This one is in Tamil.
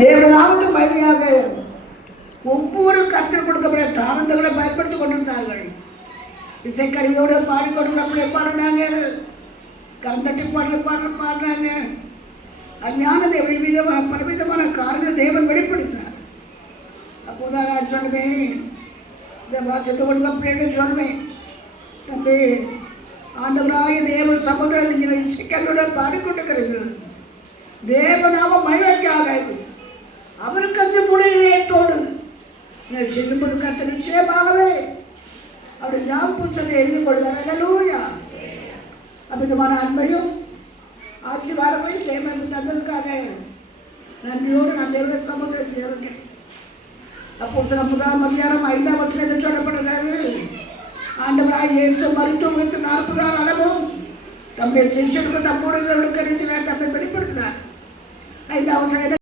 தேவனுடைய நாமத்துக்கு மகிமையாக ஒவ்வொரு கர்த்தர் கொடுக்கப்பட்ட தாளந்துகளை பயன்படுத்தி கொண்டிருந்தார்கள். இசைக்கருவியோடு பாடிக்கொண்டு அப்படியே பாடினாங்க, கந்தட்டி பாடுறாங்க. அஞ்ஞான தேவனை விதமான பலவிதமான காரணங்களை தேவன் வெளிப்படுத்தினார். அப்போதான் நான் சொல்லுவேன், இந்த வாசத்தை கொடுங்க அப்படின்னு சொல்லுவேன், தம்பி ஆண்டவராய தேவ சமுதாயம் நீங்கள் இசைக்கருவியோட பாடிக்கொண்டிருக்கிறது தேவனாம மகிமைக்காக அவருக்கு அந்த குடையத்தோடு நீங்கள் செய்யும்போது கர்த்தர் நிச்சயமாகவே அவருடைய ஞாபக புத்தகத்தை எழுதி கொள்வார். அல்லேலூயா. அமிதமான அன்பையும் ஆசீர்வாதமையும் தேவன் தந்ததுக்காக நன்றியோடு நான் தேவனுடைய சமுதாயத்தில் இருக்கேன். அப்போ சில 1 அதிகாரம் 5ஆம் வசனத்தில் சொல்லப்படுகிறது, ஆண்டவராய் இயேசு மருத்துவம் வைத்து 40 நாள் அளவும் தம்முடைய சிஷ்யனுக்கு தம்மோடு தம்மை வெளிப்படுத்தினார். 5ஆம் வசனம்